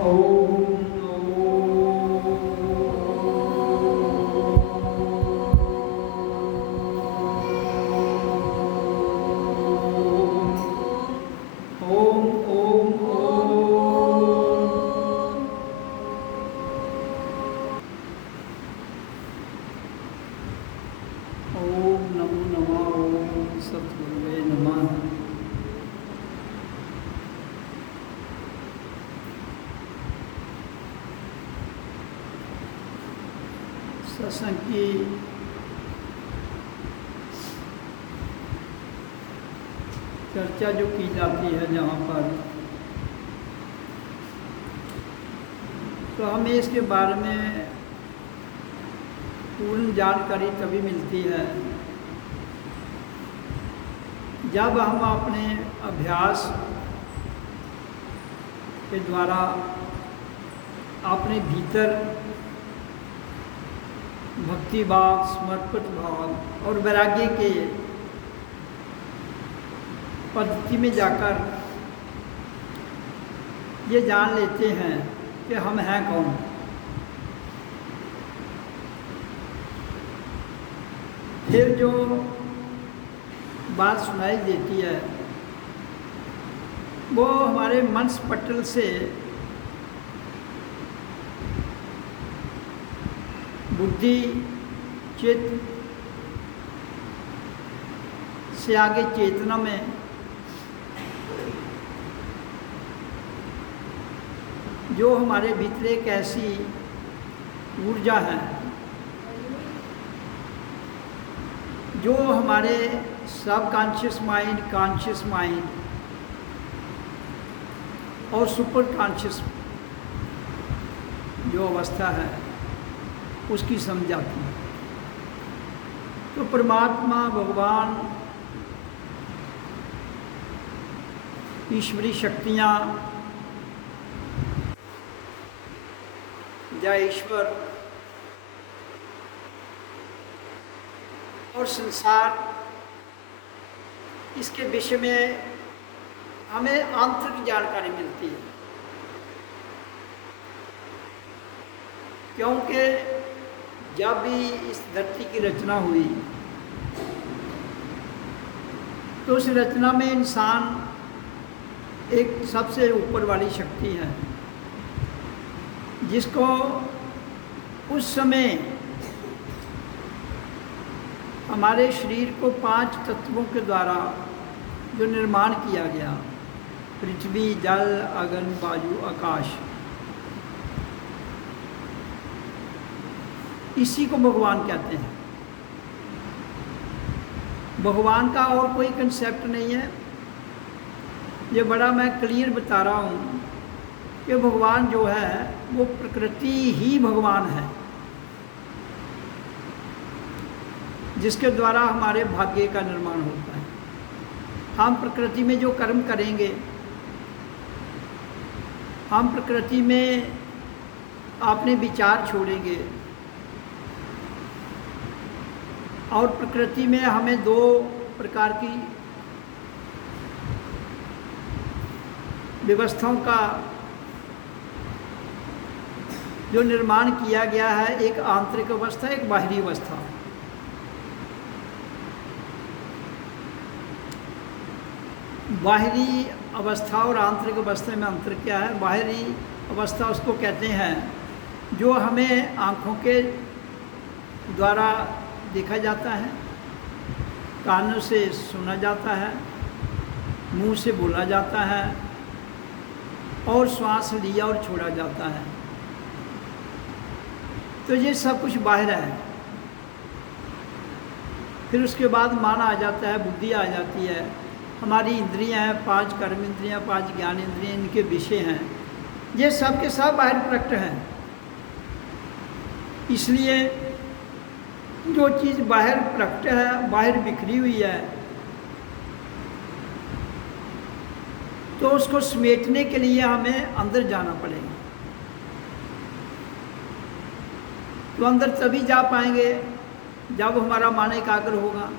ओम ओम ओम ओम नमो नमः। ओम सद्गुरुवे नमः। सत्संग की चर्चा जो की जाती है जहाँ पर, तो हमें इसके बारे में पूर्ण जानकारी तभी मिलती है जब हम अपने अभ्यास के द्वारा अपने भीतर भक्ति भाव, समर्पित भाव और वैराग्य के पद्धति में जाकर ये जान लेते हैं कि हम हैं कौन। फिर जो बात सुनाई देती है वो हमारे मनस पटल से बुद्धि चित्त से आगे चेतना में जो हमारे भीतर एक ऐसी ऊर्जा है जो हमारे सबकॉन्शियस माइंड, कॉन्शियस माइंड और सुपर कॉन्शियस जो अवस्था है उसकी समझ आती है। तो परमात्मा, भगवान, ईश्वरी शक्तियाँ या ईश्वर और संसार, इसके विषय में हमें आंतरिक जानकारी मिलती है, क्योंकि जब भी इस धरती की रचना हुई तो उस रचना में इंसान एक सबसे ऊपर वाली शक्ति है जिसको उस समय हमारे शरीर को 5 तत्वों के द्वारा जो निर्माण किया गया, पृथ्वी, जल, अग्नि, वायु, आकाश, इसी को भगवान कहते हैं। भगवान का और कोई कंसेप्ट नहीं है। ये बड़ा मैं क्लियर बता रहा हूँ कि भगवान जो है वो प्रकृति ही भगवान है, जिसके द्वारा हमारे भाग्य का निर्माण होता है। हम प्रकृति में जो कर्म करेंगे, हम प्रकृति में अपने विचार छोड़ेंगे और प्रकृति में हमें 2 प्रकार की व्यवस्थाओं का जो निर्माण किया गया है, एक आंतरिक अवस्था, एक बाहरी अवस्था। बाहरी अवस्था और आंतरिक अवस्था में अंतर क्या है? बाहरी अवस्था उसको कहते हैं जो हमें आँखों के द्वारा देखा जाता है, कानों से सुना जाता है, मुंह से बोला जाता है और श्वास लिया और छोड़ा जाता है। तो ये सब कुछ बाहर है। फिर उसके बाद मन आ जाता है, बुद्धि आ जाती है, हमारी इंद्रियां हैं, 5 कर्म इंद्रियां, 5 ज्ञान इंद्रियां, इनके विषय हैं। ये सब के सब बाहर प्रकट हैं। इसलिए जो चीज़ बाहर प्रकट है, बाहर बिखरी हुई है, तो उसको समेटने के लिए हमें अंदर जाना पड़ेगा। तो अंदर तभी जा पाएंगे जब हमारा मन एकाग्र होगा,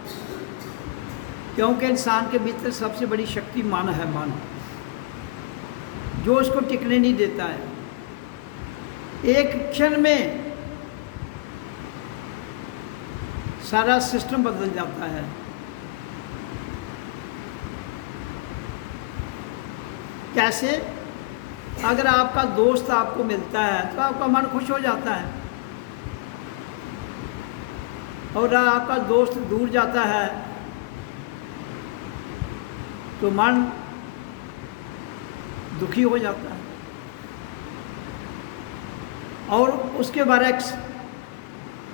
क्योंकि इंसान के भीतर सबसे बड़ी शक्ति मन है, मन जो उसको टिकने नहीं देता है। एक क्षण में सारा सिस्टम बदल जाता है। कैसे? अगर आपका दोस्त आपको मिलता है तो आपका मन खुश हो जाता है, और अगर आपका दोस्त दूर जाता है तो मन दुखी हो जाता है। और उसके बरक्स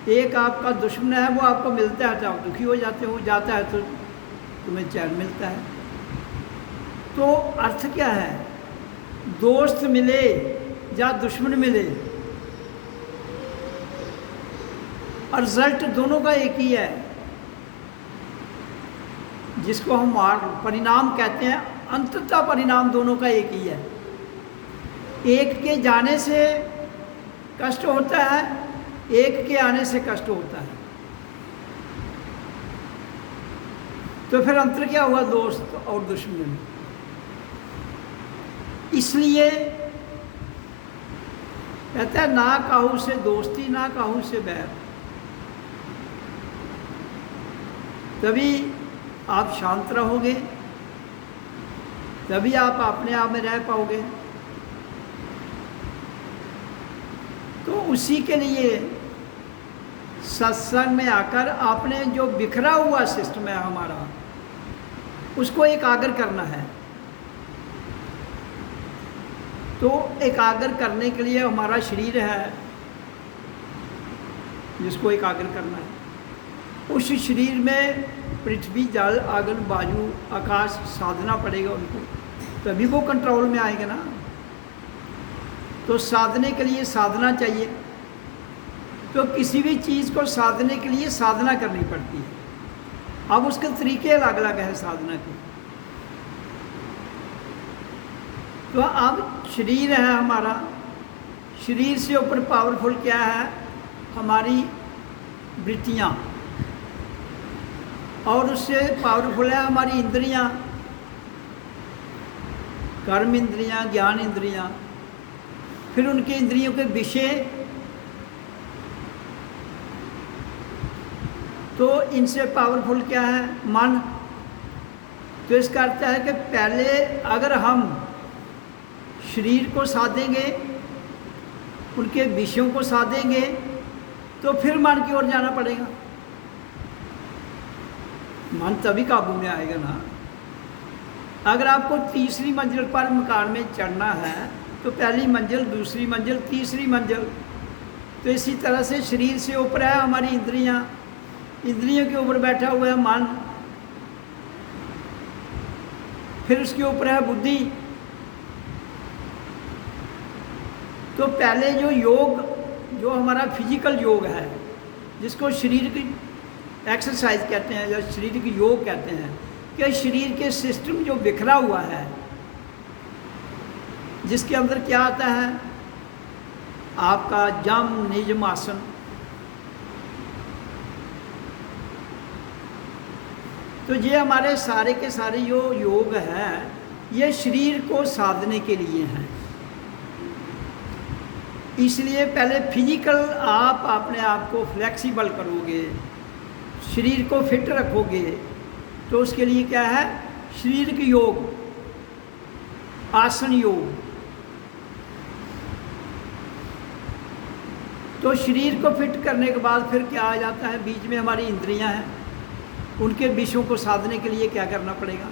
एक आपका दुश्मन है, वो आपको मिलता है तो आप दुखी हो जाते हो, जाता है तो तुम्हें चैन मिलता है। तो अर्थ क्या है? दोस्त मिले या दुश्मन मिले, और रिजल्ट दोनों का एक ही है, जिसको हम परिणाम कहते हैं। अंततः परिणाम दोनों का एक ही है। एक के जाने से कष्ट होता है, एक के आने से कष्ट होता है। तो फिर अंतर क्या हुआ दोस्त और दुश्मन में? इसलिए कहता है ना काहू से दोस्ती ना काहू से बैर। तभी आप शांत रहोगे, तभी आप अपने आप में रह पाओगे। तो उसी के लिए सत्संग में आकर आपने जो बिखरा हुआ सिस्टम है हमारा, उसको एकाग्र करना है। तो एकाग्र करने के लिए हमारा शरीर है जिसको एकाग्र करना है। उस शरीर में पृथ्वी, जल, अग्नि, वायु, आकाश साधना पड़ेगा उनको, तभी वो कंट्रोल में आएगा ना। तो साधने के लिए साधना चाहिए। तो किसी भी चीज़ को साधने के लिए साधना करनी पड़ती है। अब उसके तरीके अलग अलग है साधना के। तो अब शरीर है हमारा, शरीर से ऊपर पावरफुल क्या है? हमारी वृत्तियाँ, और उससे पावरफुल है हमारी इंद्रियाँ, कर्म इंद्रियाँ, ज्ञान इंद्रियाँ। फिर उनके इंद्रियों के विषय, तो इनसे पावरफुल क्या है? मन। तो इसका अर्थ है कि पहले अगर हम शरीर को साधेंगे, उनके विषयों को साधेंगे, तो फिर मन की ओर जाना पड़ेगा। मन तभी काबू में आएगा ना। अगर आपको तीसरी मंजिल पर मकान में चढ़ना है तो पहली मंजिल, दूसरी मंजिल, तीसरी मंजिल। तो इसी तरह से शरीर से ऊपर है हमारी इंद्रियां, इंद्रियों के ऊपर बैठा हुआ है मन, फिर उसके ऊपर है बुद्धि। तो पहले जो योग, जो हमारा फिजिकल योग है, जिसको शरीर की एक्सरसाइज कहते हैं या शरीर की योग कहते हैं, कि शरीर के सिस्टम जो बिखरा हुआ है, जिसके अंदर क्या आता है? आपका जम, निजम, आसन। तो ये हमारे सारे के सारे जो योग हैं, ये शरीर को साधने के लिए हैं। इसलिए पहले फिजिकल आप अपने आप को फ्लेक्सिबल करोगे, शरीर को फिट रखोगे, तो उसके लिए क्या है? शरीर के योग, आसन योग। तो शरीर को फिट करने के बाद फिर क्या आ जाता है? बीच में हमारी इंद्रियां हैं, उनके विषयों को साधने के लिए क्या करना पड़ेगा?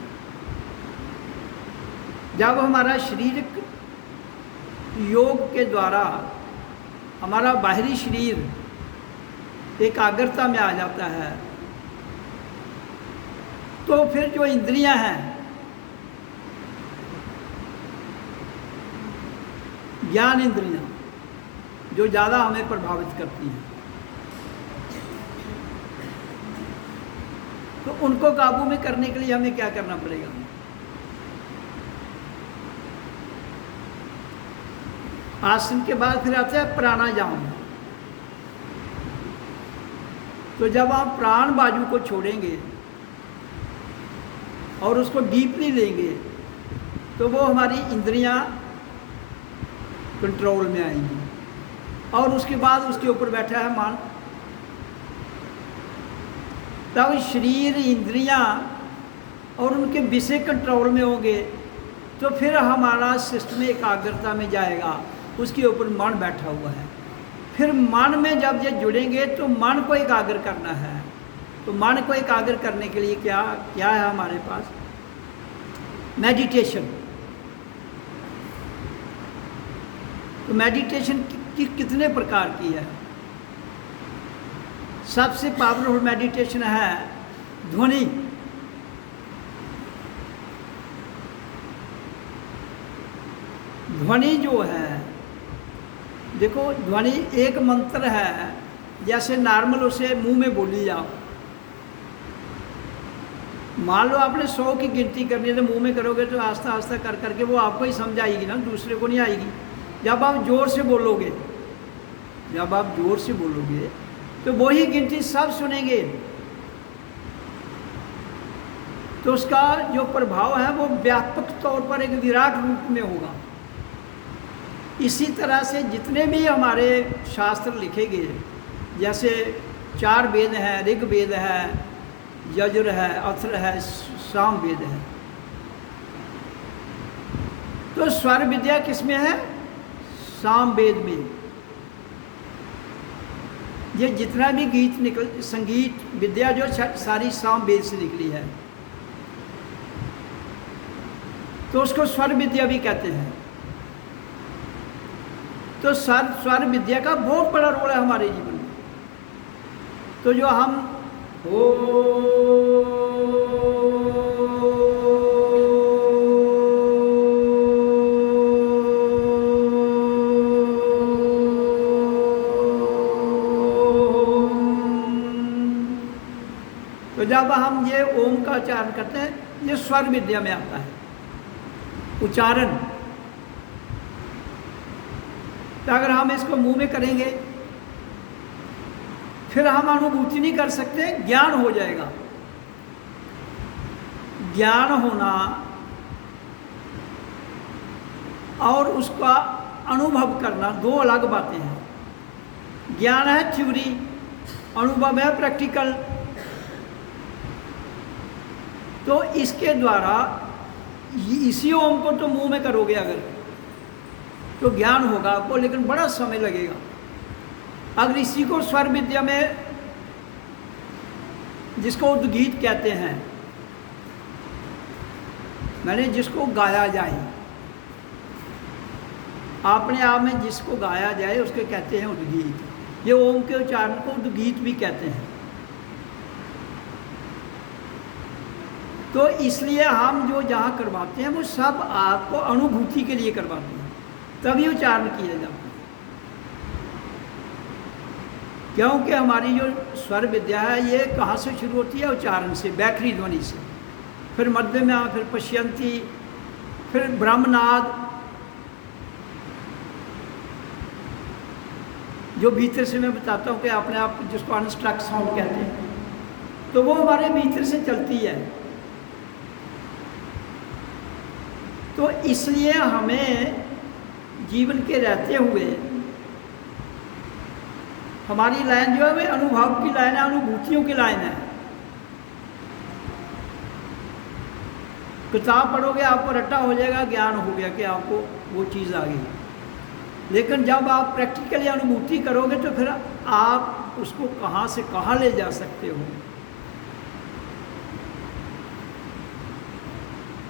जब हमारा शारीरिक योग के द्वारा हमारा बाहरी शरीर एकाग्रता में आ जाता है, तो फिर जो इंद्रियां हैं, ज्ञान इंद्रियां, जो ज़्यादा हमें प्रभावित करती हैं, तो उनको काबू में करने के लिए हमें क्या करना पड़ेगा? आसन के बाद फिर आता है प्राणायाम। तो जब आप प्राण बाजू को छोड़ेंगे और उसको डीपली लेंगे, तो वो हमारी इंद्रियां कंट्रोल में आएंगी। और उसके बाद उसके ऊपर बैठा है मन। तब शरीर, इंद्रियां और उनके विषय कंट्रोल में होंगे तो फिर हमारा सिस्टम एकाग्रता में जाएगा, उसके ऊपर मन बैठा हुआ है। फिर मन में जब ये जुड़ेंगे तो मन को एकाग्र करना है। तो मन को एकाग्र करने के लिए क्या क्या है हमारे पास? मेडिटेशन। तो मेडिटेशन कितने प्रकार की है? सबसे पावरफुल मेडिटेशन है ध्वनि। ध्वनि जो है, देखो ध्वनि एक मंत्र है, जैसे नॉर्मल उसे मुंह में बोली जाओ। मान लो आपने 100 की गिनती करनी है तो मुंह में करोगे तो आस्ता आस्ता कर करके वो आपको ही समझ आएगी ना, दूसरे को नहीं आएगी। जब आप जोर से बोलोगे, जब आप जोर से बोलोगे तो वही गिनती सब सुनेंगे, तो उसका जो प्रभाव है वो व्यापक तौर पर एक विराट रूप में होगा। इसी तरह से जितने भी हमारे शास्त्र लिखे गए, जैसे 4 वेद हैं, ऋग्वेद है, यजुर है, अथर्व है, साम वेद है। तो स्वर विद्या किसमें है? साम वेद में। ये जितना भी गीत निकल, संगीत विद्या जो सारी साम वेद से निकली है, तो उसको स्वर विद्या भी कहते हैं। तो स्वर विद्या का बहुत बड़ा रोल है हमारे जीवन में। तो जो हम तो जब हम ये ओम का उच्चारण करते हैं, ये स्वर विद्या में आता है उच्चारण। तो अगर हम इसको मुंह में करेंगे फिर हम अनुभूति नहीं कर सकते, ज्ञान हो जाएगा। ज्ञान होना और उसका अनुभव करना दो अलग बातें हैं। ज्ञान है थ्योरी, अनुभव है प्रैक्टिकल। तो इसके द्वारा इसी ओम को तो मुंह में करोगे अगर, तो ज्ञान होगा आपको, लेकिन बड़ा समय लगेगा। अगर इसी को स्वर विद्या में, जिसको उद्गीत कहते हैं, मैंने जिसको गाया जाए, अपने आप में जिसको गाया जाए उसके कहते हैं उद्गीत। ये ओम के उच्चारण को उद्गीत भी कहते हैं। तो इसलिए हम जो जहाँ करवाते हैं वो सब आपको अनुभूति के लिए करवाते हैं, तभी उच्चारण किया जाता है। क्योंकि हमारी जो स्वर विद्या है ये कहाँ से शुरू होती है? उच्चारण से, बैखरी ध्वनि से, फिर मध्यमा, फिर पश्यंती, फिर ब्रह्मनाद, जो भीतर से मैं बताता हूँ कि अपने आप जिसको अनस्ट्रक्ट साउंड कहते हैं, तो वो हमारे भीतर से चलती है। तो इसलिए हमें जीवन के रहते हुए हमारी लाइन जो है वो अनुभव की लाइन है, अनुभूतियों की लाइन है। किताब पढ़ोगे आपको रट्टा हो जाएगा, ज्ञान हो गया कि आपको वो चीज़ आ गई। लेकिन जब आप प्रैक्टिकली अनुभूति करोगे तो फिर आप उसको कहाँ से कहाँ ले जा सकते हो।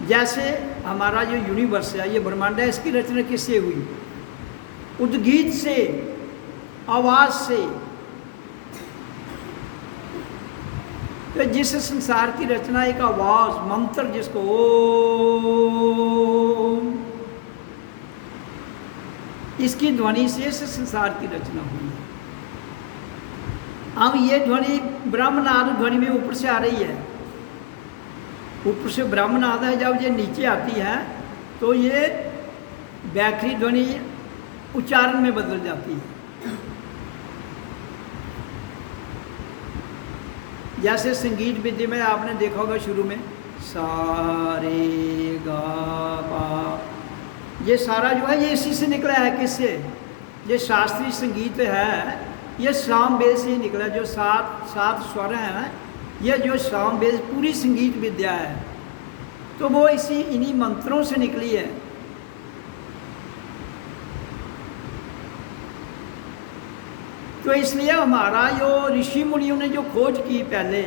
जैसे हमारा जो यूनिवर्स है, ये ब्रह्मांड है, इसकी रचना किससे हुई? उद्गीत से, आवाज से। तो जिस संसार की रचना एक आवाज, मंत्र, जिसको ओम, इसकी ध्वनि से इस संसार की रचना हुई है। अब ये ध्वनि ब्रह्मनाद ध्वनि में ऊपर से आ रही है, ऊपर से ब्रह्मनाद है। जब ये नीचे आती है तो ये बैखरी ध्वनि उच्चारण में बदल जाती है। जैसे संगीत विद्या में आपने देखा होगा शुरू में सा रे गा पा, ये सारा जो है ये इसी से निकला है। किससे? ये शास्त्रीय संगीत है, ये साम वेद से ही निकला। जो सात सात स्वर हैं ना, ये जो साम वेद पूरी संगीत विद्या है, तो वो इन्हीं मंत्रों से निकली है। तो इसलिए हमारा जो ऋषि मुनियों ने जो खोज की पहले,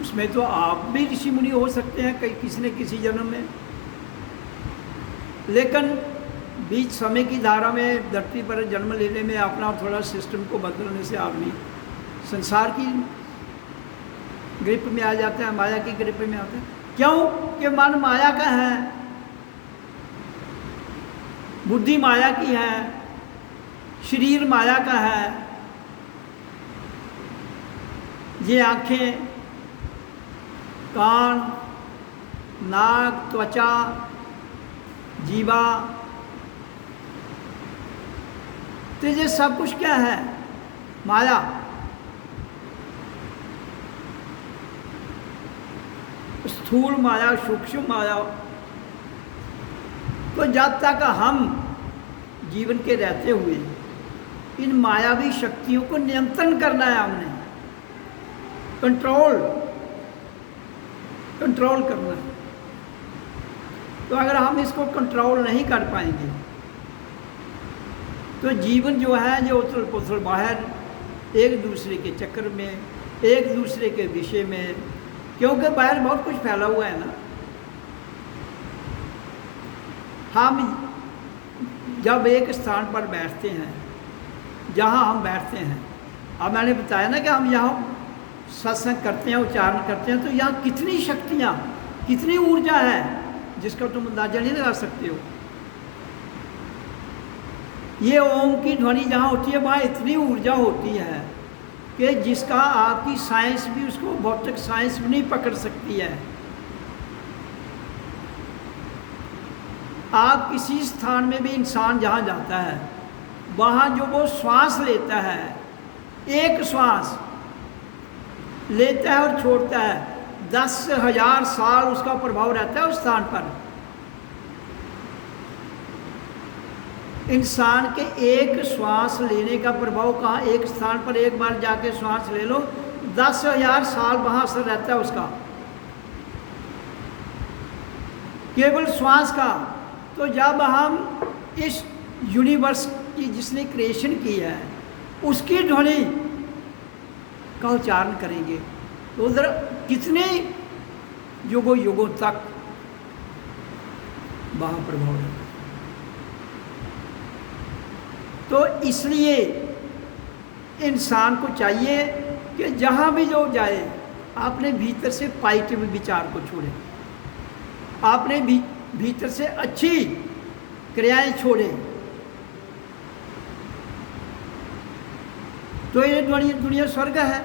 उसमें तो आप भी ऋषि मुनि हो सकते हैं कई किसी न किसी जन्म में, लेकिन बीच समय की धारा में धरती पर जन्म लेने में अपना थोड़ा सिस्टम को बदलने से आदमी संसार की ग्रिप में आ जाता है, माया की ग्रिप में आता है। क्यों कि मन माया का है, बुद्धि माया की है, शरीर माया का है। ये आँखें, कान, नाक, त्वचा, जीवा, तो ये सब कुछ क्या है? माया। स्थूल माया, सूक्ष्म माया। तो जब तक हम जीवन के रहते हुए इन मायावी शक्तियों को नियंत्रण करना है, हमने कंट्रोल करना है। तो अगर हम इसको कंट्रोल नहीं कर पाएंगे तो जीवन जो है जो उथल पुथल बाहर एक दूसरे के चक्कर में, एक दूसरे के विषय में, क्योंकि बाहर बहुत कुछ फैला हुआ है ना। हम जब एक स्थान पर बैठते हैं, जहाँ हम बैठते हैं, अब मैंने बताया ना कि हम यहाँ सत्संग करते हैं, उच्चारण करते हैं, तो यहाँ कितनी शक्तियाँ, कितनी ऊर्जा है जिसका तुम अंदाजा नहीं लगा सकते हो। ये ओम की ध्वनि जहाँ होती है वहाँ इतनी ऊर्जा होती है कि जिसका आपकी साइंस भी, उसको भौतिक साइंस भी नहीं पकड़ सकती है। आप किसी स्थान में भी इंसान जहाँ जाता है, वहाँ जो वो श्वास लेता है, एक श्वास लेता है और छोड़ता है, 10,000 साल उसका प्रभाव रहता है उस स्थान पर। इंसान के एक श्वास लेने का प्रभाव कहाँ, एक स्थान पर एक बार जाके श्वास ले लो, 10,000 साल वहाँ असर रहता है उसका, केवल श्वास का। तो जब हम इस यूनिवर्स की जिसने क्रिएशन की है उसकी ध्वनि का उच्चारण करेंगे तो उधर कितने युगों युगों तक वहाँ प्रभाव है। तो इसलिए इंसान को चाहिए कि जहाँ भी जो जाए अपने भीतर से पॉजिटिव विचार को छोड़े, आपने भीतर से अच्छी क्रियाएं छोड़े। तो ये दुनिया स्वर्ग है,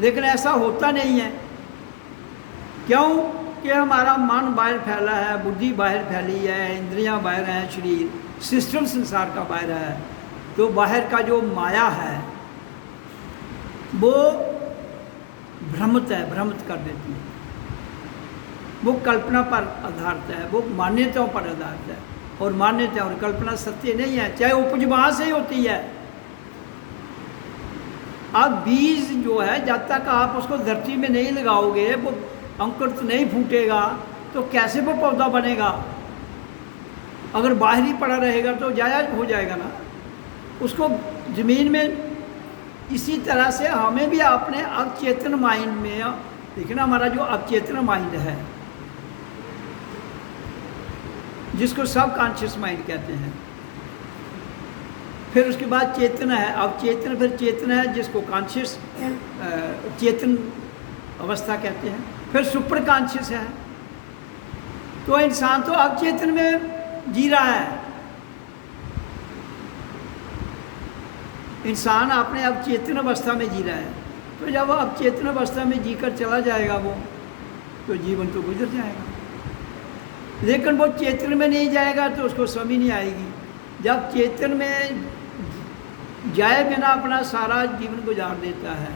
लेकिन ऐसा होता नहीं है। क्यों कि हमारा मन बाहर फैला है, बुद्धि बाहर फैली है, इंद्रियां बाहर हैं, शरीर सिस्टम संसार का बाहर है। तो बाहर का जो माया है वो भ्रमित कर देती है, वो कल्पना पर आधारित है, वो मान्यताओं पर आधारित है। और मान्यता और कल्पना सत्य नहीं है, चाहे उपज वहाँ से ही होती है। अब बीज जो है जब तक आप उसको धरती में नहीं लगाओगे, वो अंकुरित नहीं फूटेगा, तो कैसे वो पौधा बनेगा? अगर बाहर ही पड़ा रहेगा तो जायज़ हो जाएगा ना उसको ज़मीन में। इसी तरह से हमें भी अपने अवचेतन माइंड में देखना, हमारा जो अवचेतन माइंड है जिसको सब कॉन्शियस माइंड कहते हैं, फिर उसके बाद चेतन है, अवचेतन, फिर चेतन है जिसको कॉन्शियस चेतन अवस्था कहते हैं, फिर सुपर कॉन्शियस है। तो इंसान तो अवचेतन में जी रहा है, इंसान अपने अवचेतन अवस्था में जी रहा है। तो जब वो अवचेतन अवस्था में जीकर चला जाएगा वो, तो जीवन तो गुजर जाएगा। लेकिन वो चेतन में नहीं जाएगा तो उसको समझ नहीं आएगी। जब चेतन में जाए बिना अपना सारा जीवन गुजार देता है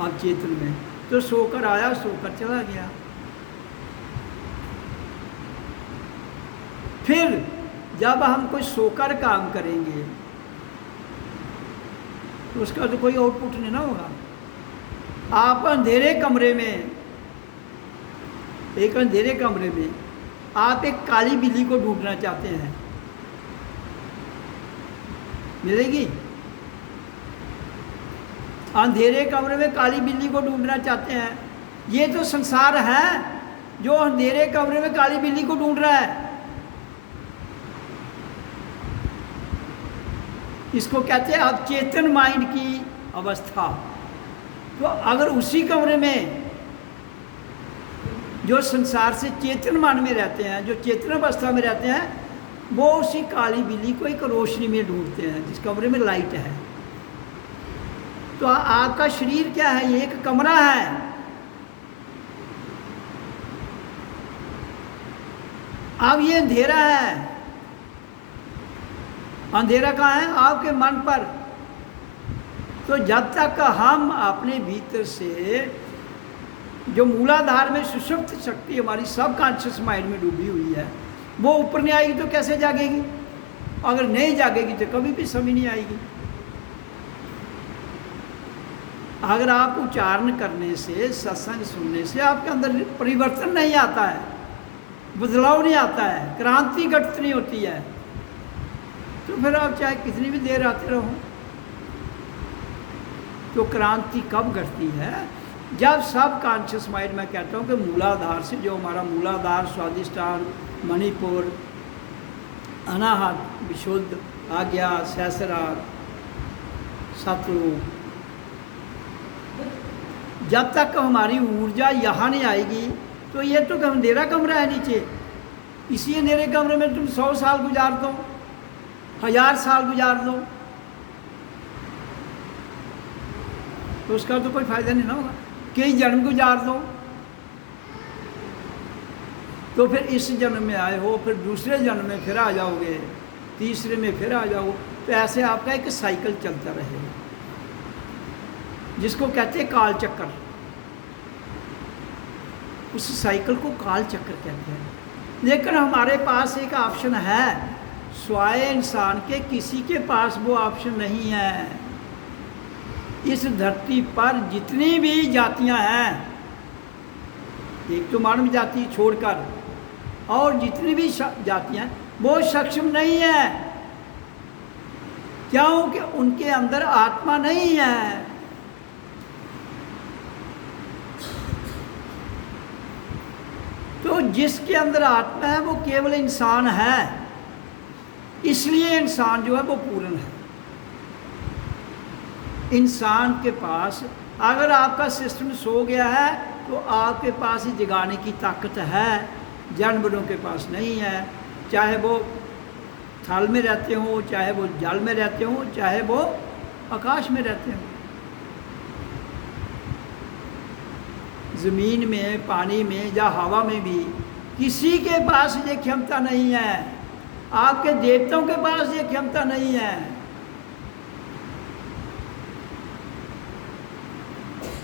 अवचेतन में, तो सोकर आया सोकर चला गया। फिर जब हम कोई सोकर काम करेंगे तो उसका तो कोई आउटपुट नहीं ना होगा। आप अंधेरे कमरे में, एक अंधेरे कमरे में आप एक काली बिल्ली को ढूंढना चाहते हैं, मिलेगी? अंधेरे कमरे में काली बिल्ली को ढूंढना चाहते हैं, ये तो संसार है जो अंधेरे कमरे में काली बिल्ली को ढूंढ रहा है। इसको कहते हैं अचेतन माइंड की अवस्था। तो अगर उसी कमरे में जो संसार से चेतन मान में रहते हैं, जो चेतन अवस्था में रहते हैं, वो उसी काली बिल्ली को एक रोशनी में ढूंढते हैं जिस कमरे में लाइट है। तो आपका शरीर क्या है? ये एक कमरा है। अब ये अंधेरा है। अंधेरा कहाँ है? आपके मन पर। तो जब तक हम अपने भीतर से जो मूलाधार में सुषुप्त शक्ति हमारी सब कॉन्शियस माइंड में डूबी हुई है, वो ऊपर नहीं आएगी तो कैसे जागेगी? अगर नहीं जागेगी तो कभी भी समझ नहीं आएगी। अगर आप उच्चारण करने से, सत्संग सुनने से आपके अंदर परिवर्तन नहीं आता है, बदलाव नहीं आता है, क्रांति घटित नहीं होती है, तो फिर आप चाहे कितनी भी देर आते रहो। तो क्रांति कब घटती है? जब सब कॉन्शियस माइंड, मैं कहता हूँ कि मूलाधार से, जो हमारा मूलाधार स्वादिष्ठान, मणिपुर, अनाहत, विशुद्ध, आज्ञा, सहस्रार, सतरूप, जब तक हमारी ऊर्जा यहाँ नहीं आएगी तो ये तो अंधेरा कमरा है नीचे। इसी अंधेरे कमरे में तुम 100 साल गुजार दो, 1000 साल गुजार दो, तो उसका तो कोई फायदा नहीं ना होगा। कई जन्म गुजार दो, तो फिर इस जन्म में आए हो, फिर दूसरे जन्म में फिर आ जाओगे, तीसरे में फिर आ जाओ, तो ऐसे आपका एक साइकिल चलता रहेगा, जिसको कहते हैं काल चक्कर। उस साइकिल को काल चक्कर कहते हैं। लेकिन हमारे पास एक ऑप्शन है, स्वाय इंसान के किसी के पास वो ऑप्शन नहीं है। इस धरती पर जितनी भी जातियां हैं, एक तो मानव जाति छोड़कर, और जितनी भी जातियां, वो सक्षम नहीं है। क्योंकि उनके अंदर आत्मा नहीं है। तो जिसके अंदर आत्मा है वो केवल इंसान है, इसलिए इंसान जो है वो पूर्ण है। इंसान के पास अगर आपका सिस्टम सो गया है तो आपके पास ही जगाने की ताकत है, जानवरों के पास नहीं है। चाहे वो थल में रहते हों, चाहे वो जल में रहते हों, चाहे वो आकाश में रहते हों, ज़मीन में, पानी में या हवा में भी किसी के पास ये क्षमता नहीं है। आपके देवताओं के पास ये क्षमता नहीं है।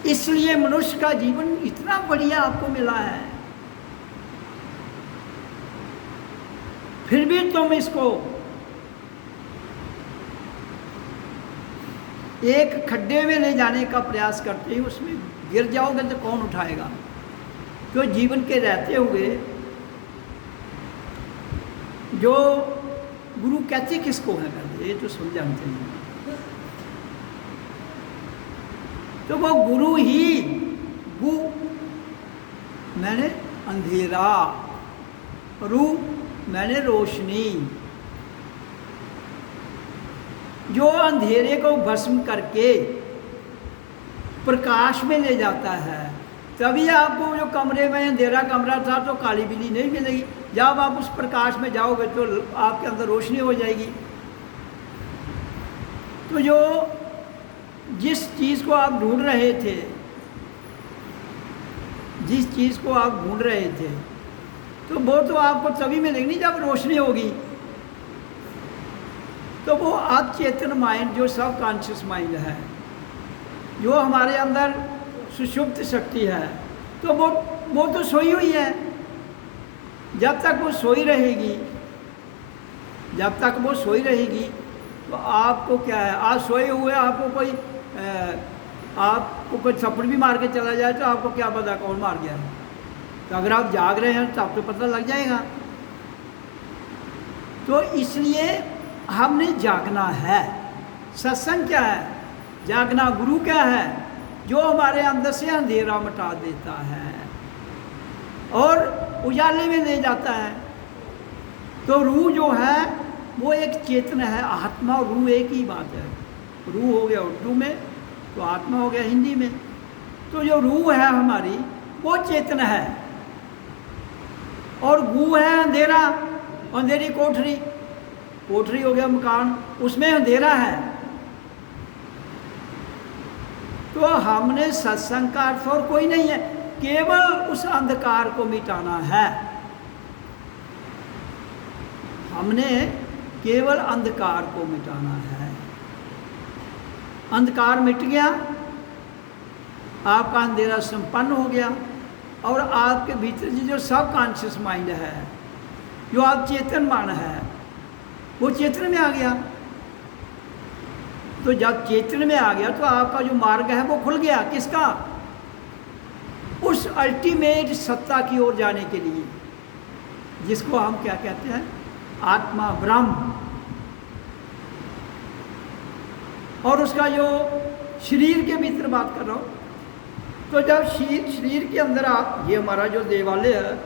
इसलिए मनुष्य का जीवन इतना बढ़िया आपको मिला है, फिर भी तुम इसको एक खड्डे में ले जाने का प्रयास करते हो, उसमें गिर जाओगे तो कौन उठाएगा? तो जीवन के रहते हुए जो गुरु कहते किसको है, पहले ये तो समझाना चाहिए। तो वो गुरु ही, गु मैंने अंधेरा, रू मैंने रोशनी, जो अंधेरे को भस्म करके प्रकाश में ले जाता है। तभी आपको जो कमरे में अंधेरा कमरा था तो काली बिल्ली नहीं मिलेगी। जब आप उस प्रकाश में जाओगे तो आपके अंदर रोशनी हो जाएगी। तो जो जिस चीज़ को आप ढूंढ रहे थे, जिस चीज़ को आप ढूंढ रहे थे, तो वो तो आपको तभी मिलेगी नहीं जब रोशनी होगी। तो वो अचेतन माइंड, जो सब कॉन्शियस माइंड है, जो हमारे अंदर सुषुप्त शक्ति है, तो वो तो सोई हुई है। जब तक वो सोई रहेगी जब तक वो सोई रहेगी तो आपको क्या है, आज सोए हुए आपको कोई थप्पड़ भी मार के चला जाए तो आपको क्या पता कौन मार गया है। तो अगर आप जाग रहे हैं तो आपको पता लग जाएगा। तो इसलिए हमने जागना है। सत्संग क्या है? जागना। गुरु क्या है? जो हमारे अंदर से अंधेरा मिटा देता है और उजाले में ले जाता है। तो रूह जो है वो एक चेतन है। आत्मा और रूह एक ही बात है। रूह हो गया उर्दू में, तो आत्मा हो गया हिंदी में। तो जो रूह है हमारी वो चेतन है, और गु है अंधेरा, अंधेरी कोठरी। कोठरी हो गया मकान, उसमें अंधेरा है। तो हमने सत्संग का अर्थ और कोई नहीं है, केवल उस अंधकार को मिटाना है। हमने केवल अंधकार को मिटाना है। अंधकार मिट गया, आपका अंधेरा संपन्न हो गया, और आपके भीतर जो सब कॉन्शियस माइंड है, जो आप चेतन मन है, वो चेतन में आ गया। तो जब चेतन में आ गया तो आपका जो मार्ग है वो खुल गया। किसका? उस अल्टीमेट सत्ता की ओर जाने के लिए, जिसको हम क्या कहते हैं? आत्मा, ब्रह्म। और उसका जो शरीर के भीतर बात कर रहा हूँ, तो जब शरीर के अंदर आप, ये हमारा जो देवालय है,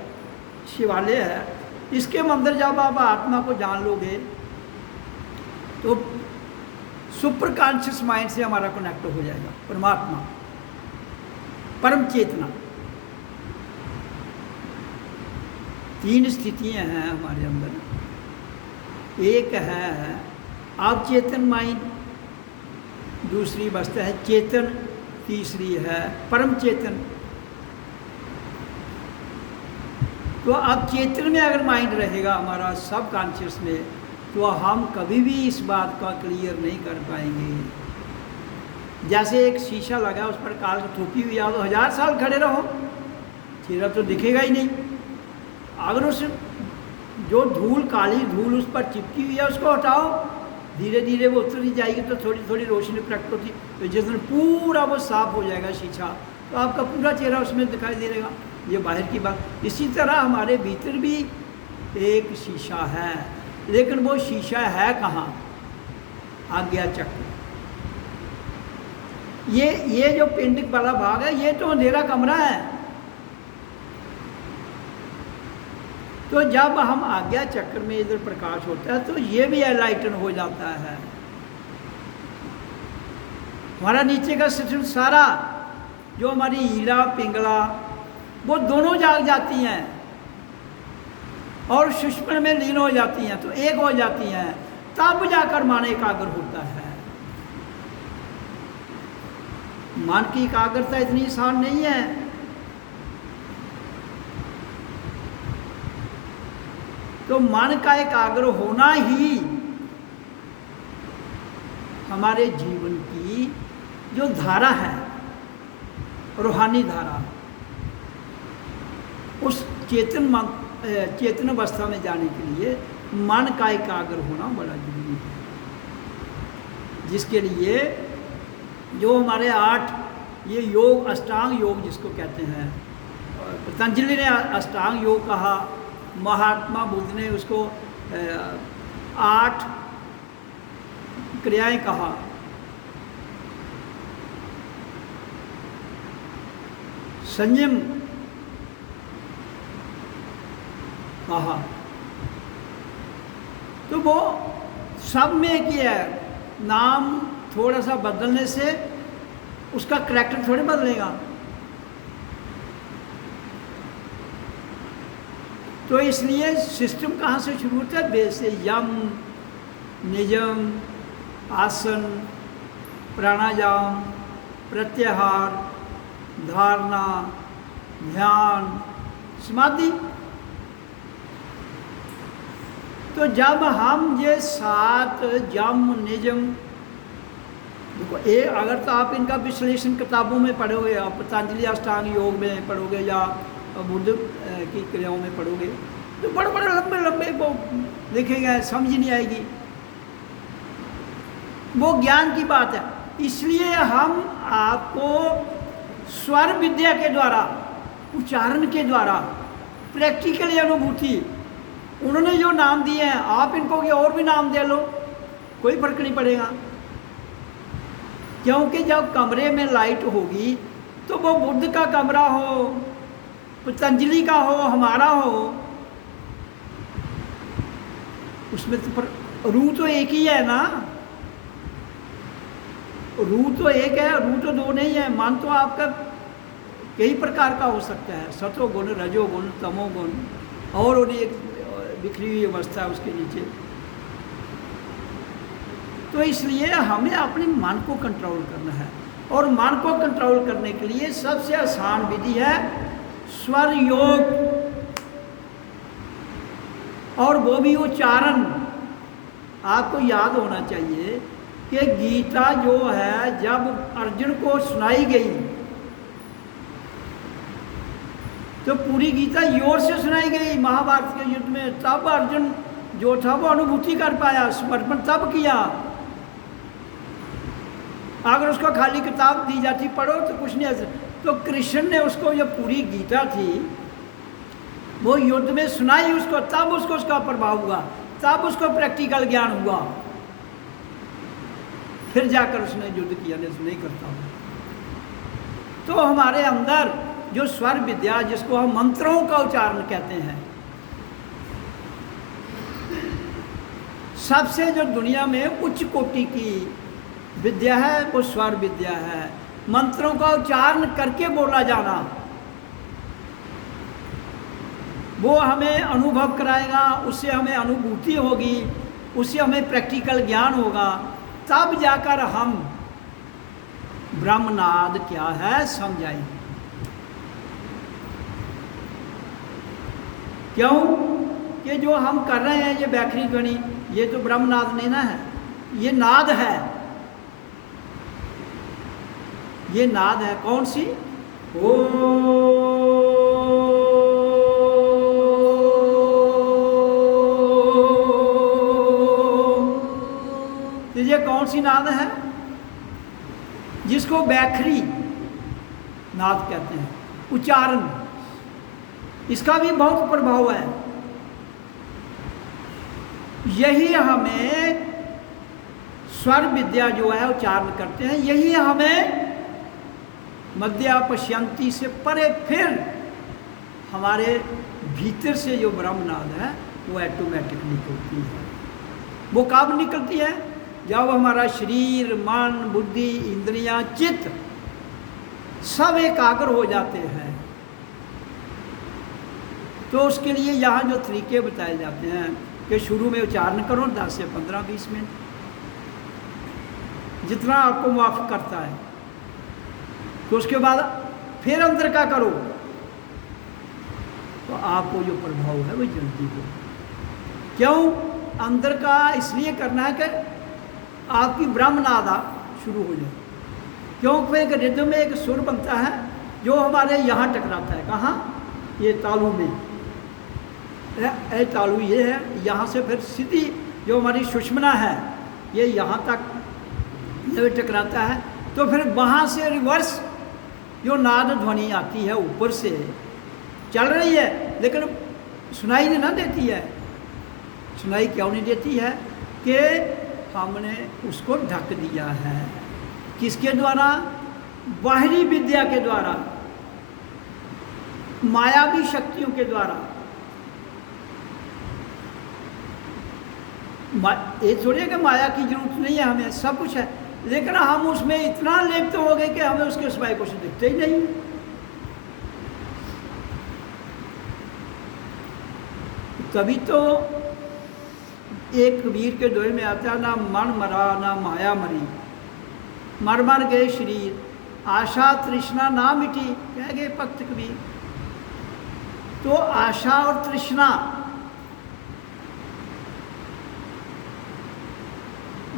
शिवालय है, इसके अंदर जब आप आत्मा को जान लोगे तो सुपर कॉन्शियस माइंड से हमारा कनेक्ट हो जाएगा। परमात्मा, परम चेतना। 3 स्थितियां हैं हमारे अंदर। एक है आप चेतन माइंड, दूसरी अवस्था है चेतन, तीसरी है परम चेतन। तो अब चेतन में अगर माइंड रहेगा हमारा सब कॉन्शियस में, तो हम कभी भी इस बात का क्लियर नहीं कर पाएंगे। जैसे एक शीशा लगा, उस पर काल थोपी हुई है, तो 1000 साल खड़े रहो, चेहरा तो दिखेगा ही नहीं। अगर उस जो धूल, काली धूल उस पर चिपकी हुई है, उसको हटाओ, धीरे धीरे वो उतर ही जाएगी, तो थोड़ी थोड़ी रोशनी प्रकट होती। तो जिस दिन पूरा वो साफ हो जाएगा शीशा, तो आपका पूरा चेहरा उसमें दिखाई दे देगा। ये बाहर की बात। इसी तरह हमारे भीतर भी एक शीशा है, लेकिन वो शीशा है कहाँ? आज्ञा चक्र। ये जो पेंडिक वाला भाग है, ये तो अंधेरा कमरा है। तो जब हम आज्ञा चक्र में इधर प्रकाश होता है, तो ये भी एनलाइटन हो जाता है। हमारा नीचे का सिस्टम सारा, जो हमारी हीला पिंगला, वो दोनों जाग जाती हैं और सुषुम्ना में लीन हो जाती हैं, तो एक हो जाती हैं। तब जाकर मन एकाग्र होता है। मन की एकाग्रता इतनी आसान नहीं है। तो मन का एकाग्र होना ही हमारे जीवन की जो धारा है, रूहानी धारा, उस चेतन अवस्था में जाने के लिए मन का एकाग्र होना बड़ा जरूरी है। जिसके लिए जो हमारे 8 ये योग, अष्टांग योग जिसको कहते हैं, पतंजलि ने अष्टांग योग कहा, महात्मा बुद्ध ने उसको 8 क्रियाएं कहा। संयम कहा। तो वो सब में एक ही है। नाम थोड़ा सा बदलने से उसका करैक्टर थोड़े बदलेगा। तो इसलिए सिस्टम कहाँ से शुरू होता है? बेस से। यम, नियम, आसन, प्राणायाम, प्रत्याहार, धारणा, ध्यान, समाधि। तो जब हम ये 7 यम, नियम, देखो अगर तो आप इनका विश्लेषण किताबों में पढ़ोगे, आप पतंजलि अष्टांग योग में पढ़ोगे या बुद्ध की क्रियाओं में पढ़ोगे, तो बड़े बड़े लंबे लंबे वो लिखेंगे, समझ नहीं आएगी। वो ज्ञान की बात है। इसलिए हम आपको स्वर विद्या के द्वारा, उच्चारण के द्वारा, प्रैक्टिकली अनुभूति, उन्होंने जो नाम दिए हैं आप इनको कोई और भी नाम दे लो, कोई फर्क नहीं पड़ेगा। क्योंकि जब कमरे में लाइट होगी तो वो बुद्ध का कमरा हो, पतंजलि का हो, हमारा हो, उसमें तो रू तो एक ही है ना, रू तो एक है, रू तो दो नहीं है। मन तो आपका कई प्रकार का हो सकता है, सतोगुण, रजोगुण, तमोगुण, और एक बिखरी हुई अवस्था है उसके नीचे। तो इसलिए हमें अपने मन को कंट्रोल करना है, और मन को कंट्रोल करने के लिए सबसे आसान विधि है स्वर योग, और वो भी उच्चारण। आपको याद होना चाहिए कि गीता जो है जब अर्जुन को सुनाई गई तो पूरी गीता जोर से सुनाई गई महाभारत के युद्ध में, तब अर्जुन जो था वो अनुभूति कर पाया, समर्पण तब किया। अगर उसको खाली किताब दी जाती पढ़ो तो कुछ नहीं ऐसा। तो कृष्ण ने उसको जो पूरी गीता थी वो युद्ध में सुनाई उसको, तब उसको उसका प्रभाव हुआ, तब उसको प्रैक्टिकल ज्ञान हुआ, फिर जाकर उसने युद्ध किया, नहीं करता। तो हमारे अंदर जो स्वर विद्या, जिसको हम मंत्रों का उच्चारण कहते हैं, सबसे जो दुनिया में उच्च कोटि की विद्या है वो स्वर विद्या है। मंत्रों का उच्चारण करके बोला जाना, वो हमें अनुभव कराएगा, उससे हमें अनुभूति होगी, उससे हमें प्रैक्टिकल ज्ञान होगा, तब जाकर हम ब्रह्मनाद क्या है समझाएंगे। क्यों कि जो हम कर रहे हैं ये बैखरी ध्वनि, ये तो ब्रह्मनाद नहीं ना है, ये नाद है, ये नाद है। कौन सी? ओ, तो ये कौन सी नाद है? जिसको बैखरी नाद कहते हैं, उच्चारण। इसका भी बहुत प्रभाव है। यही हमें स्वर विद्या जो है उच्चारण करते हैं, यही हमें मध्या पश्यंती से परे फिर हमारे भीतर से जो ब्रह्मनाद है वो ऑटोमेटिक निकलती है। वो कब निकलती है? जब हमारा शरीर, मन, बुद्धि, इंद्रियां, चित्त सब एकाग्र हो जाते हैं। तो उसके लिए यहाँ जो तरीके बताए जाते हैं कि शुरू में उच्चारण करो 10 से 15-20 मिनट, जितना आपको माफ करता है, तो उसके बाद फिर अंदर का करो, तो आपको जो प्रभाव है वो जल्दी हो। क्यों अंदर का इसलिए करना है कि आपकी ब्रह्मनादा शुरू हो जाए। क्योंकि एक रिदम में एक सुर बनता है जो हमारे यहाँ टकराता है। कहाँ? ये तालू में, ए तालू ये है, यहाँ से फिर सीधी जो हमारी सुषमना है ये यहाँ तक जब टकराता है, तो फिर वहाँ से रिवर्स जो नाद ध्वनि आती है ऊपर से चल रही है, लेकिन सुनाई नहीं ना देती है। सुनाई क्यों नहीं देती है? कि हमने उसको ढक दिया है। किसके द्वारा? बाहरी विद्या के द्वारा, मायावी शक्तियों के द्वारा। ये थोड़ी है कि माया की जरूरत नहीं है, हमें सब कुछ है, लेकिन हम उसमें इतना लिप्त हो गए कि हमें उसके सिवाय कुछ दिखते ही नहीं। तभी तो एक कबीर के दोहे में आता है, ना मन मरा ना माया मरी, मर मर गए शरीर, आशा तृष्णा ना मिटी, कह गए भक्त कबीर। तो आशा और तृष्णा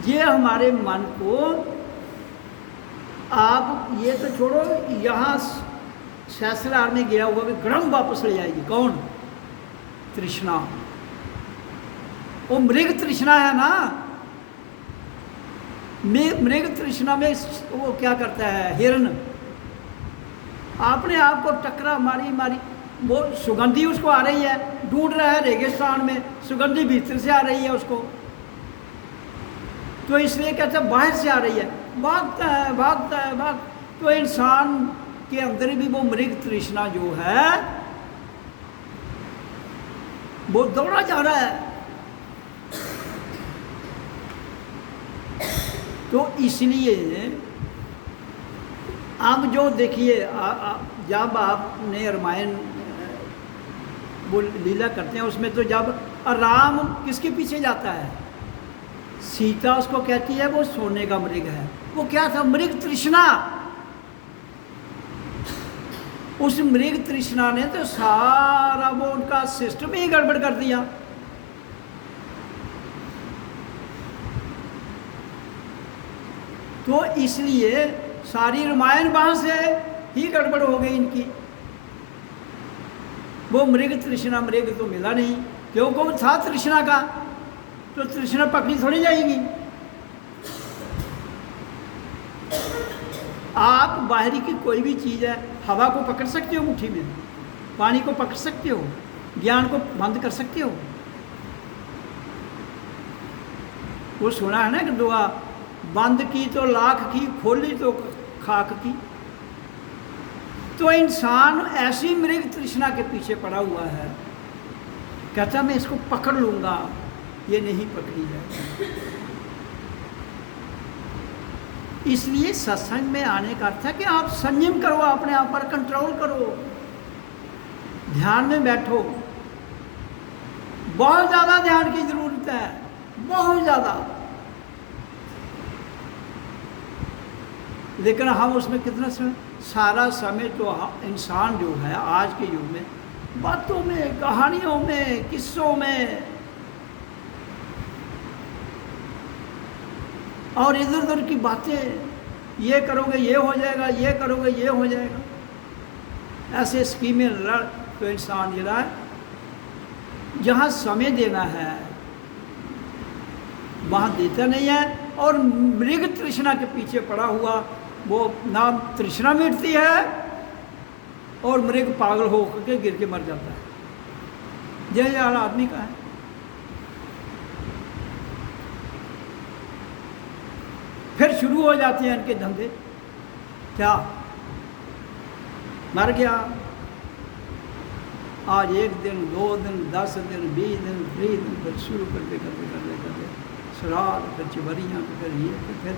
ये हमारे मन को, आप ये तो छोड़ो, यहाँ सहस्रार में गया हुआ भी गरम वापस ले जाएगी। कौन? तृष्णा, वो मृग तृष्णा है ना। मृग तृष्णा में वो क्या करता है, हिरण अपने आप को टकरा मारी मारी, वो सुगंधी उसको आ रही है, ढूंढ रहा है रेगिस्तान में, सुगंधी भीतर से आ रही है उसको, तो इसलिए कहते हैं बाहर से आ रही है, भागता है भागता है भाग। तो इंसान के अंदर भी वो मृग तृष्णा जो है वो दौड़ा जा रहा है। तो इसलिए अब जो देखिए, जब आपने रामायण वो लीला करते हैं उसमें, तो जब राम किसके पीछे जाता है, सीता उसको कहती है वो सोने का मृग है। वो क्या था, मृग तृष्णा। उस मृग तृष्णा ने तो सारा वो उनका सिस्टम ही गड़बड़ कर दिया। तो इसलिए सारी रामायण वहां से ही गड़बड़ हो गई इनकी। वो मृग तृष्णा, मृग तो मिला नहीं, क्योंकि वो था तृष्णा का, तो तृष्णा पकड़ी थोड़ी जाएगी। आप बाहरी की कोई भी चीज़ है, हवा को पकड़ सकते हो मुट्ठी में, पानी को पकड़ सकते हो, ज्ञान को बंद कर सकते हो। वो सुना है ना कि दुआ, बंद की तो लाख की, खोली तो खाक की। तो इंसान ऐसी मृग तृष्णा के पीछे पड़ा हुआ है, कहता मैं इसको पकड़ लूंगा, ये नहीं पकड़ी जाती। इसलिए सत्संग में आने का अर्थ है कि आप संयम करो, अपने आप पर कंट्रोल करो, ध्यान में बैठो। बहुत ज़्यादा ध्यान की जरूरत है, बहुत ज़्यादा। लेकिन हम उसमें कितना समय, सारा समय तो इंसान जो है आज के युग में बातों में, कहानियों में, किस्सों में और इधर उधर की बातें, ये करोगे ये हो जाएगा, ये करोगे ये हो जाएगा, ऐसे स्कीमें लड़। तो इंसान ये रहा है जहाँ समय देना है वहाँ देता नहीं है, और मृग तृष्णा के पीछे पड़ा हुआ, वो ना तृष्णा मिटती है और मृग पागल होकर के गिर के मर जाता है। जय यार आदमी का है। फिर शुरू हो जाते हैं इनके धंधे, क्या मर गया, आज 1 दिन 2 दिन 10 दिन 20 दिन 30 दिन, फिर शुरू करते करते करते करते श्राद्ध, फिर चिवरियाँ, फिर ये, फिर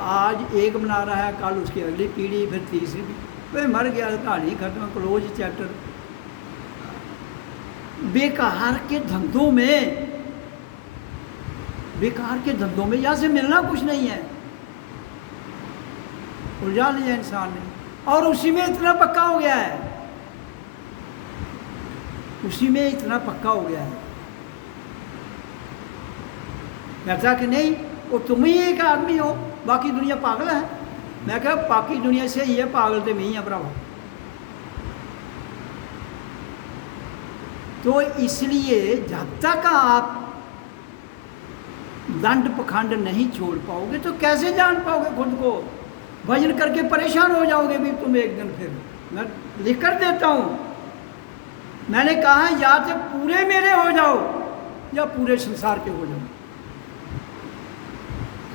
आज एक बना रहा है, कल उसकी अगली पीढ़ी, फिर तीसरी पीढ़ी, फिर मर गया, कहानी खत्म, क्लोज चैप्टर। बेकार के धंधों में, बेकार के धंधों में यहाँ से मिलना कुछ नहीं है, उलझा लिया इंसान ने, और उसी में इतना पक्का हो गया है, उसी में इतना पक्का हो गया है। कहता कि नहीं वो तुम ही एक आदमी हो, बाकी दुनिया पागल है। मैं कहा बाकी दुनिया से ये पागल तो नहीं है बराबर। तो इसलिए जब तक आप दंड पखंड नहीं छोड़ पाओगे तो कैसे जान पाओगे खुद को। भजन करके परेशान हो जाओगे भी तुम एक दिन। फिर मैं लिख कर देता हूँ, मैंने कहा या तो पूरे मेरे हो जाओ या पूरे संसार के हो जाओ।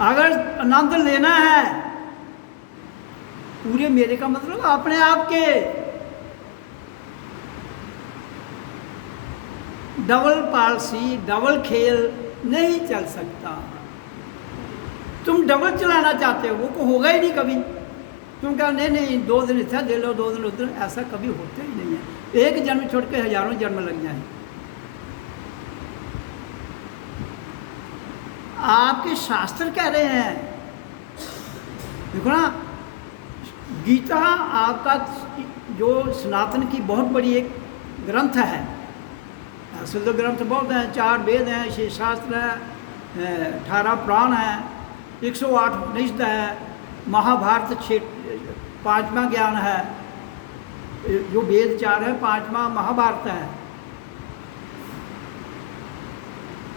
अगर आनंद लेना है, पूरे मेरे का मतलब अपने आप के। डबल पॉलिसी, डबल खेल नहीं चल सकता। तुम डबल चलाना चाहते हो, वो होगा ही नहीं कभी। तुम कहा नहीं नहीं 2 दिन इतना दे लो 2 दिन उधर, ऐसा कभी होता ही नहीं है। एक जन्म छोड़ के हजारों जन्म लग जाए। आपके शास्त्र कह रहे हैं, देखो ना, गीता आपका जो सनातन की बहुत बड़ी एक ग्रंथ है। असल तो ग्रंथ बहुत हैं, 4 वेद हैं, 6 शास्त्र है, 18 पुराण है, 108 उपनिषद है, महाभारत 5वां ज्ञान है, जो वेद 4 है, 5वां महाभारत है।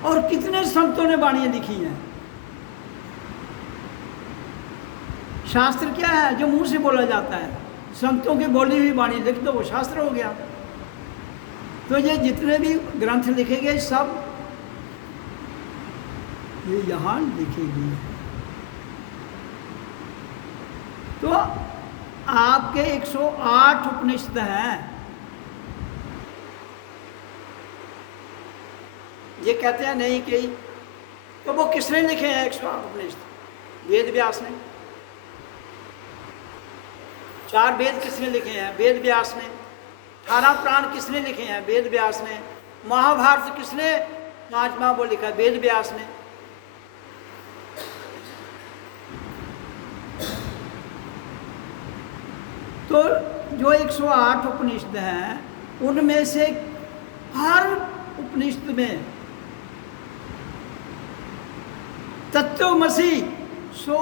और कितने संतों ने वाणियाँ लिखी हैं। शास्त्र क्या है? जो मुंह से बोला जाता है। संतों की बोली हुई वाणी लिख दो, वो शास्त्र हो गया। तो ये जितने भी ग्रंथ लिखे गए सब ये यहाँ लिखे गए हैं। तो आपके 108 उपनिषद हैं। ये कहते हैं नहीं कि तो वो किसने लिखे हैं 108 उपनिषद? वेद व्यास ने। 4 वेद किसने लिखे हैं? वेद व्यास ने। 18 पुराण किसने लिखे हैं? वेद व्यास ने। महाभारत किसने 5वां वो लिखा? वेद व्यास ने। तो जो 108 उपनिषद हैं उनमें से हर उपनिषद में तत्वमसि सो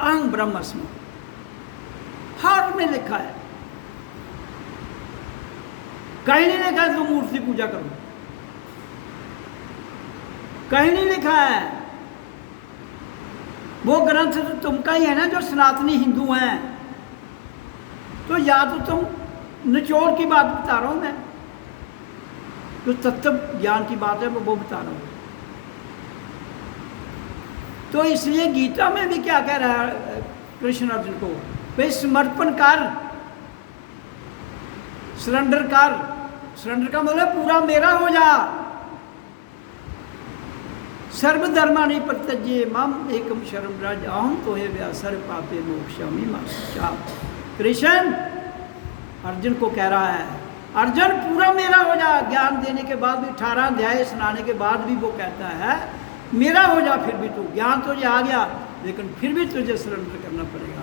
अहं ब्रह्मस्मि हर में लिखा है। कहीं नहीं लिखा है तुम मूर्ति पूजा करो, कहीं नहीं लिखा है। वो ग्रंथ तो तुमका ही है ना जो सनातनी हिंदू हैं। तो या तो तुम निचोड़ की बात बता रहा हूं मैं, जो तत्व ज्ञान की बात है वो बता रहा हूं। तो इसलिए गीता में भी क्या कह रहा है कृष्ण अर्जुन को? भाई समर्पण कर, सरेंडर कर। सरेंडर का मतलब पूरा मेरा हो जा। सर्वधर्मानि परित्यज्य माम एकम शरणं व्रज अहं त्वया सर्व पापे मोक्षयामि मा शुचः। कृष्ण अर्जुन को कह रहा है, अर्जुन पूरा मेरा हो जा। ज्ञान देने के बाद भी 18 अध्याय सुनाने के बाद भी वो कहता है मेरा हो जा। फिर भी तू ज्ञान तुझे आ गया, लेकिन फिर भी तुझे सरेंडर करना पड़ेगा।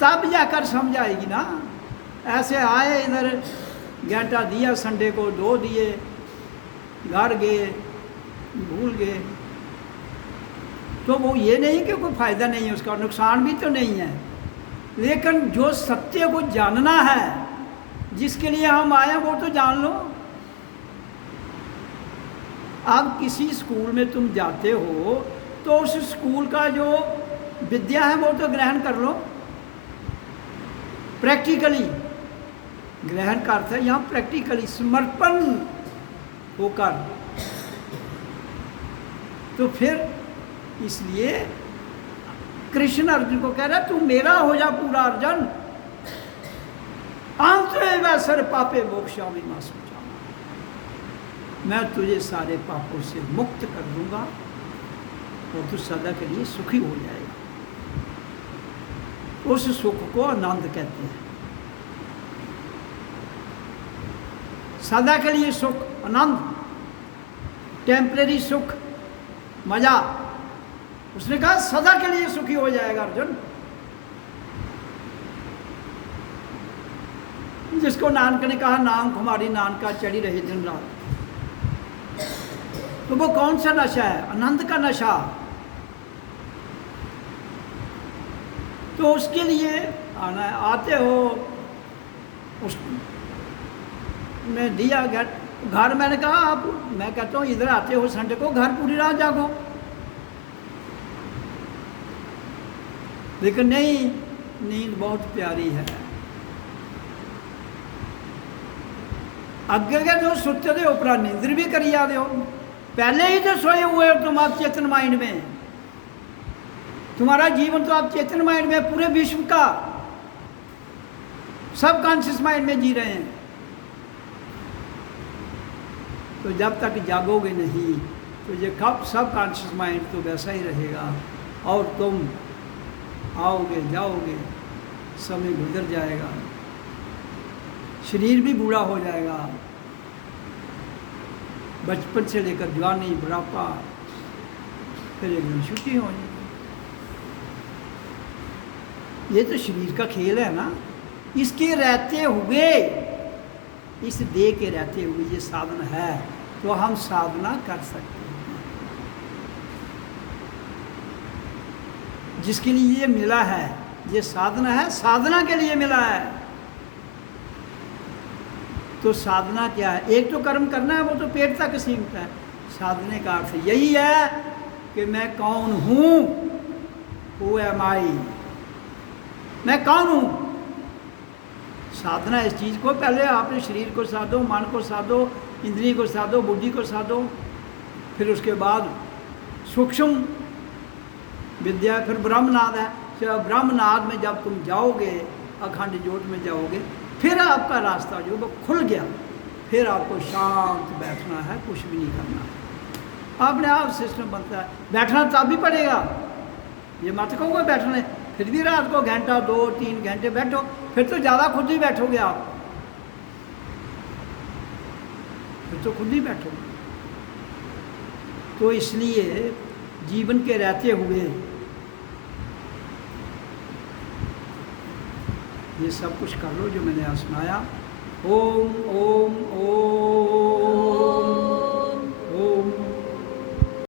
तब जाकर समझ आएगी ना। ऐसे आए इधर घंटा दिया, संडे को 2 दिए, घर गए, भूल गए। तो वो ये नहीं कि कोई फायदा नहीं है, उसका नुकसान भी तो नहीं है। लेकिन जो सत्य को जानना है, जिसके लिए हम आए वो तो जान लो। अब किसी स्कूल में तुम जाते हो तो उस स्कूल का जो विद्या है वो तो ग्रहण कर लो। प्रैक्टिकली ग्रहण का अर्थ है यहाँ प्रैक्टिकली समर्पण होकर। तो फिर इसलिए कृष्ण अर्जुन को कह रहा है तू मेरा हो जा पूरा अर्जुन। अंत सर्व पापे मोक्षयामि मा शुचः। मैं तुझे सारे पापों से मुक्त कर दूंगा और तू सदा के लिए सुखी हो जाएगा। उस सुख को आनंद कहते हैं। सदा के लिए सुख, आनंद, टेम्परेरी सुख, मजा। उसने कहा सदा के लिए सुखी हो जाएगा अर्जुन। जिसको नानक ने कहा नाम हमारी नानका चढ़ी रहे दिन रात। तो वो कौन सा नशा है? आनंद का नशा। तो उसके लिए आना है। आते हो उस मैं दिया घर मैंने कहा आप, मैं कहता हूँ इधर आते हो संडे को, घर पूरी रात जागो। लेकिन नहीं, नींद बहुत प्यारी है। अगे के जो सुते दे उपरा नींद भी करी जा हो। पहले ही तो सोए हुए हो तुम। आप चेतन माइंड में, तुम्हारा जीवन तो आप चेतन माइंड में, पूरे विश्व का सब कॉन्शियस माइंड में जी रहे हैं। तो जब तक जागोगे नहीं तो ये कब सब कॉन्शियस माइंड तो वैसा ही रहेगा। और तुम आओगे जाओगे, समय गुजर जाएगा, शरीर भी बूढ़ा हो जाएगा। बचपन से लेकर जवानी, बुढ़ापा, फिर एक दिन छुट्टी हो जाएगी। ये तो शरीर का खेल है ना। इसके रहते हुए, इस देह के रहते हुए ये साधन है तो हम साधना कर सकते हैं। जिसके लिए ये मिला है, ये साधना है, साधना के लिए मिला है। तो साधना क्या है? एक तो कर्म करना है, वो तो पेट तक सीमित है। साधने का अर्थ यही है कि मैं कौन हूँ, हु एम आई, मैं कौन हूँ। साधना इस चीज़ को, पहले आपने शरीर को साधो, मन को साधो, इंद्रिय को साधो, बुद्धि को साधो, फिर उसके बाद सूक्ष्म विद्या, फिर ब्रह्मनाद है। जब ब्रह्मनाद में जब तुम जाओगे, अखंड ज्योत में जाओगे, फिर आपका रास्ता जो वो खुल गया। फिर आपको शांत बैठना है, कुछ भी नहीं करना है, अपने आप सिस्टम बनता है। बैठना तब भी पड़ेगा, ये मत कहो बैठना है, फिर भी रात को घंटा 2-3 घंटे बैठो, फिर तो ज़्यादा खुद ही बैठोगे आप, फिर तो खुद ही बैठोगे। तो इसलिए जीवन के रहते हुए ये सब कुछ कर लो जो मैंने आज सुनाया। ओम ओम ओम